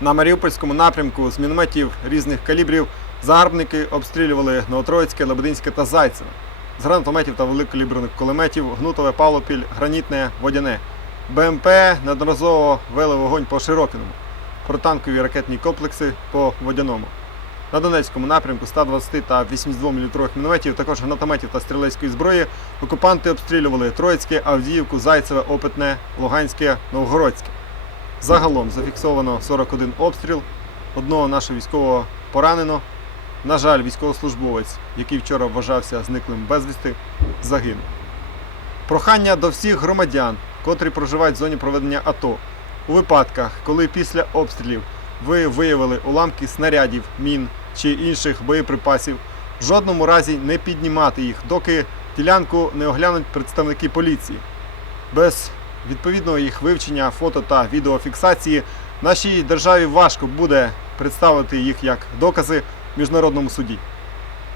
На Маріупольському напрямку з мінометів різних калібрів загарбники обстрілювали Новотроїцьке, Лебединське та Зайцеве. З гранатометів та великокаліберних кулеметів Гнутове, Павлопіль, Гранітне, Водяне. БМП неодноразово вели вогонь по Широкиному. Протанкові ракетні комплекси по Водяному. На Донецькому напрямку 120 та 82 мм мінометів, також гранатометів та стрілецької зброї окупанти обстрілювали Троїцьке, Авдіївку, Зайцеве, Опитне, Луганське, Новгородське. Загалом зафіксовано 41 обстріл. Одного нашого військового поранено. На жаль, військовослужбовець, який вчора вважався зниклим безвісти, загинув. Прохання до всіх громадян, котрі проживають в зоні проведення АТО, у випадках, коли після обстрілів ви виявили уламки снарядів, мін чи інших боєприпасів, в жодному разі не піднімати їх, доки ділянку не оглянуть представники поліції. Без відповідного їх вивчення, фото та відеофіксації нашій державі важко буде представити їх як докази в міжнародному суді.